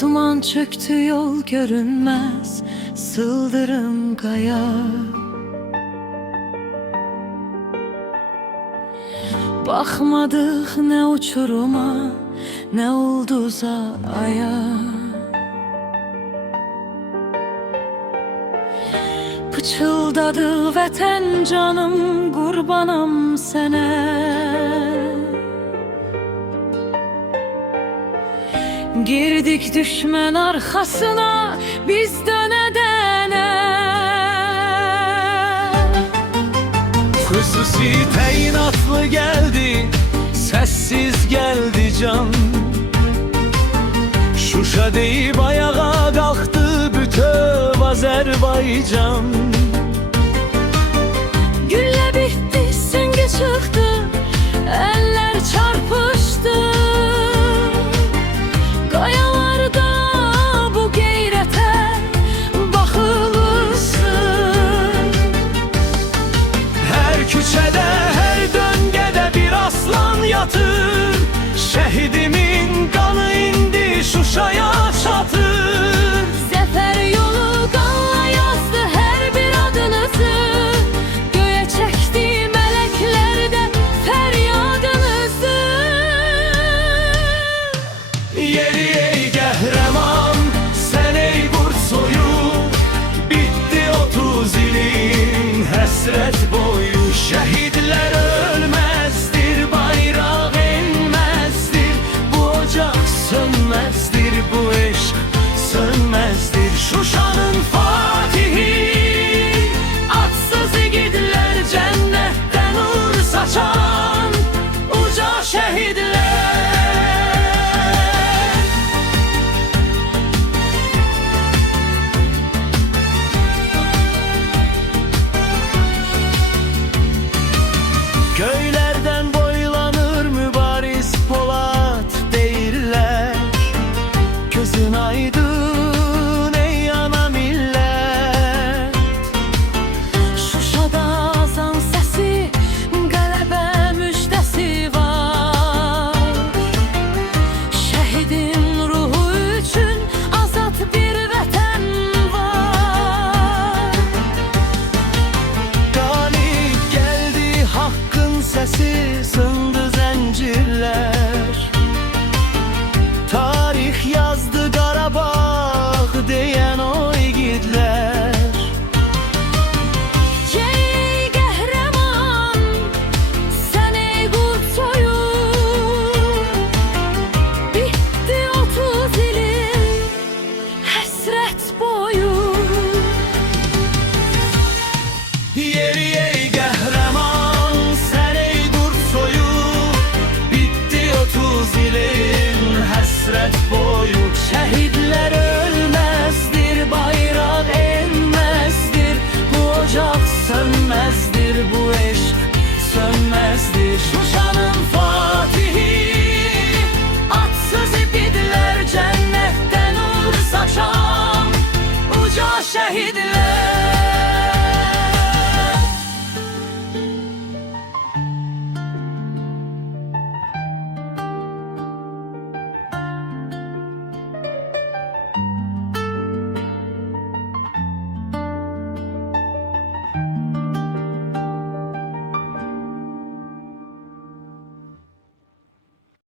Duman çöktü, yol görünmez, sıldırım kaya. Bakmadık ne uçuruma, ne ulduza, aya. Pıçıldadı vətən canım, qurbanam sənə. Girdik düşmən arxasına, biz dönədənə. Xüsusi təyinatlı gəldi, səssiz gəldi can. Şuşa deyib ayağa qalxdı bütöv Azərbaycan. Güllə bitdi, süngü çıxdı, əllər çarpışdı. Qayalarda bu qeyrətə baxılsın. Hər küçədə, hər döngədə bir aslan yatır. Şəhidimin qanı indi Şuşaya çatır. Zəfər yolu qanla yazdı hər bir adınızı. Göyə çəkdi mələklər də fəryadınızı. Yeri ey qəhrəman, sən ey Bursoyu. Bitdi 30 ilin həsrət boyu. Şəhidlər ölməzdir, bayraq enməzdir. Bu ocaq sönməzdir, bu eşq sönməzdir. Şuşanın fatihi, atsız igidlər, cənnətdən nur saçan uca şəhidlər. Göylərdən boylanır mübariz Polat deyirlər. Gözün aydın ey ana millət. Şuşada azan səsi, qələbə müjdəsi var. Şəhidin ruhu üçün azad bir vətən var. Qalib gəldi haqqın səsi, sındı zəncirlər. Tarix yazdı Qarabağ deyən o igidlər. Ey qəhrəman, sən ey Bursoyu. Bitdi 30 ilin həsrət boyu. Yeri ey qəhrəman, sən ey Bursoyu. Bitdi 30 ilin həsrət boyu. Şəhidlər ölməzdir, bayraq enməzdir. Bu ocaq sönməzdir, bu eşq sönməzdir. Şuşanın fatihi, atsız igidlər, cənnətdən nur saçan uca şəhidlər.